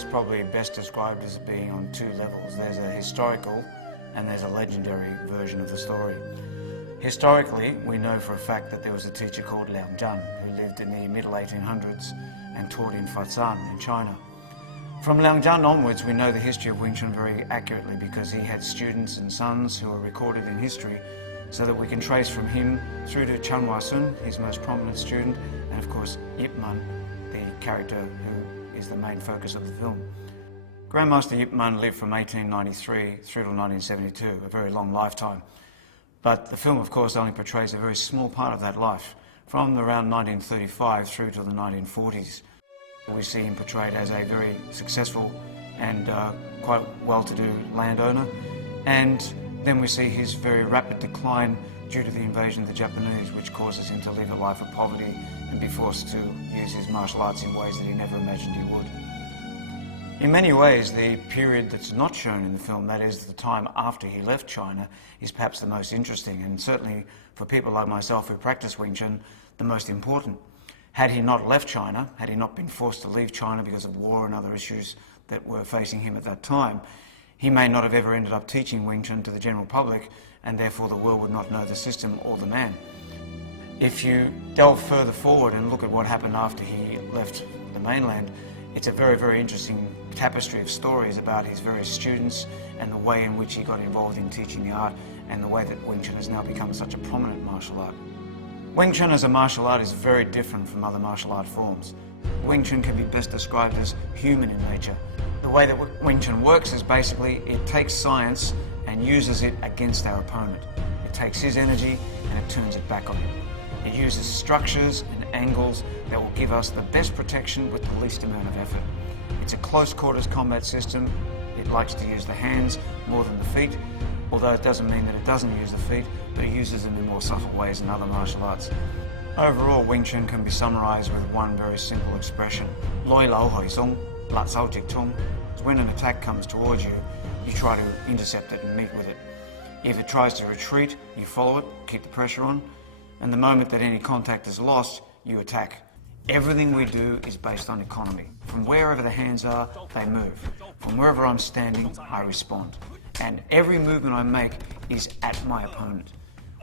is probably best described as being on two levels. There's a historical and there's a legendary version of the story. Historically, we know for a fact that there was a teacher called Chun who lived in the middle 1800s and taught in Fuzan in China. From Chun onwards, we know the history of Wing Chun very accurately because he had students and sons who are recorded in history, so that we can trace from him through to Chun Sun, his most prominent student, and of course Yip Man, the character who is the main focus of the film. Grandmaster Yip Man lived from 1893 through to 1972, a very long lifetime. But the film, of course, only portrays a very small part of that life, from around 1935 through to the 1940s. We see him portrayed as a very successful and quite well-to-do landowner, and then we see his very rapid decline due to the invasion of the Japanese, which causes him to live a life of poverty and be forced to use his martial arts in ways that he never imagined he would. In many ways, the period that's not shown in the film, that is the time after he left China, is perhaps the most interesting, and certainly for people like myself who practice Wing Chun, the most important. Had he not left China, had he not been forced to leave China because of war and other issues that were facing him at that time, he may not have ever ended up teaching Wing Chun to the general public, and therefore the world would not know the system or the man. If you delve further forward and look at what happened after he left the mainland, it's a very, very interesting tapestry of stories about his various students and the way in which he got involved in teaching the art and the way that Wing Chun has now become such a prominent martial art. Wing Chun as a martial art is very different from other martial art forms. Wing Chun can be best described as human in nature. The way that Wing Chun works is basically it takes science and uses it against our opponent. It takes his energy and it turns it back on him. It uses structures and angles that will give us the best protection with the least amount of effort. It's a close quarters combat system. It likes to use the hands more than the feet, although it doesn't mean that it doesn't use the feet, but it uses them in more subtle ways than other martial arts. Overall, Wing Chun can be summarized with one very simple expression: Loi Lao Hoi Song, Lat Sao Jik Tung. When an attack comes towards you, you try to intercept it and meet with it. If it tries to retreat, you follow it, keep the pressure on, and the moment that any contact is lost, you attack. Everything we do is based on economy. From wherever the hands are, they move. From wherever I'm standing, I respond. And every movement I make is at my opponent.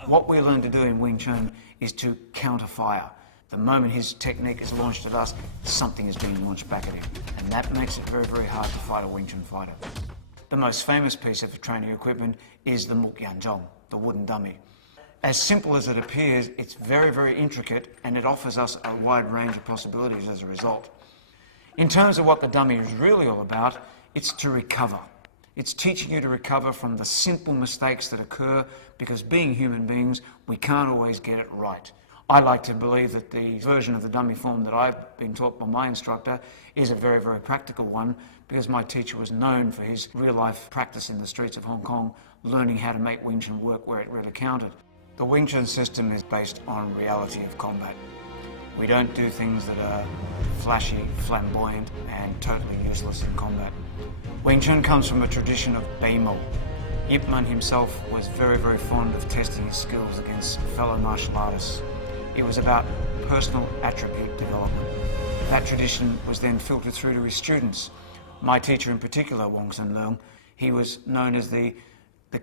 What we learn to do in Wing Chun is to counter fire. The moment his technique is launched at us, something is being launched back at him. And that makes it very, very hard to fight a Wing Chun fighter. The most famous piece of training equipment is the Muk Yan Zhong, the wooden dummy. As simple as it appears, it's very, very intricate, and it offers us a wide range of possibilities as a result. In terms of what the dummy is really all about, it's to recover. It's teaching you to recover from the simple mistakes that occur, because being human beings, we can't always get it right. I like to believe that the version of the dummy form that I've been taught by my instructor is a very, very practical one, because my teacher was known for his real-life practice in the streets of Hong Kong, learning how to make Wing Chun work where it really counted. The Wing Chun system is based on reality of combat. We don't do things that are flashy, flamboyant, and totally useless in combat. Wing Chun comes from a tradition of Beimo. Yip Man himself was very, very fond of testing his skills against fellow martial artists. It was about personal attribute development. That tradition was then filtered through to his students. My teacher in particular, Wong Sun Leung, he was known as the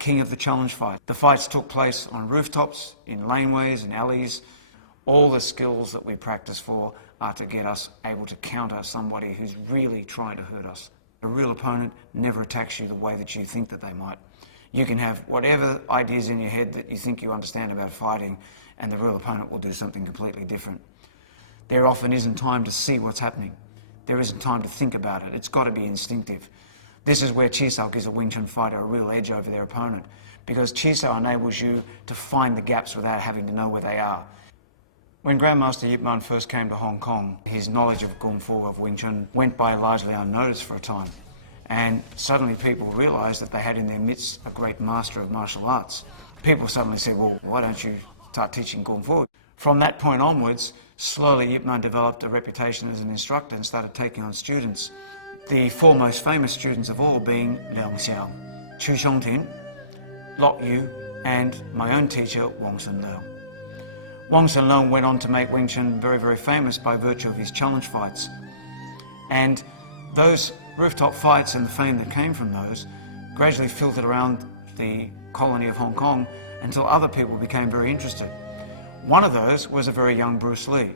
king of the challenge fight. The fights took place on rooftops, in laneways, in alleys. All the skills that we practice for are to get us able to counter somebody who's really trying to hurt us. A real opponent never attacks you the way that you think that they might. You can have whatever ideas in your head that you think you understand about fighting, and the real opponent will do something completely different. There often isn't time to see what's happening. There isn't time to think about it. It's got to be instinctive. This is where Chi Sao gives a Wing Chun fighter a real edge over their opponent, because Chi Sao enables you to find the gaps without having to know where they are. When Grandmaster Yip Man first came to Hong Kong, his knowledge of Kung Fu, of Wing Chun, went by largely unnoticed for a time. And suddenly people realised that they had in their midst a great master of martial arts. People suddenly said, well, why don't you start teaching Kung Fu? From that point onwards, slowly Yip Man developed a reputation as an instructor and started taking on students. The four most famous students of all being Leung Xiao, Chu Xiongtin, Lok Yu, and my own teacher, Wong Sun Leung. Wong Sun Leung went on to make Wing Chun very, very famous by virtue of his challenge fights. And those Rooftop fights and the fame that came from those gradually filtered around the colony of Hong Kong until other people became very interested. One of those was a very young Bruce Lee.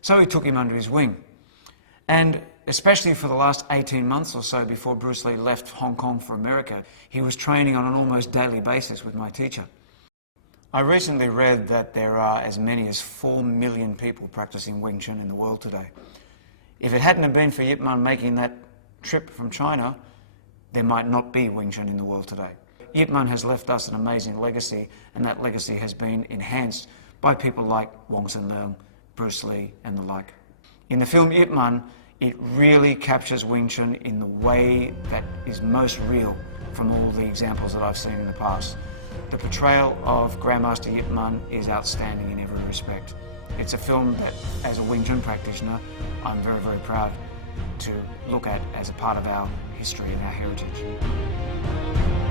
So he took him under his wing. And especially for the last 18 months or so before Bruce Lee left Hong Kong for America, he was training on an almost daily basis with my teacher. I recently read that there are as many as 4 million people practicing Wing Chun in the world today. If it hadn't have been for Yip Man making that trip from China, there might not be Wing Chun in the world today. Yip Man has left us an amazing legacy, and that legacy has been enhanced by people like Wong Sin Leung, Bruce Lee, and the like. In the film Yip Man, it really captures Wing Chun in the way that is most real from all the examples that I've seen in the past. The portrayal of Grandmaster Yip Man is outstanding in every respect. It's a film that, as a Wing Chun practitioner, I'm very, very proud to look at as a part of our history and our heritage.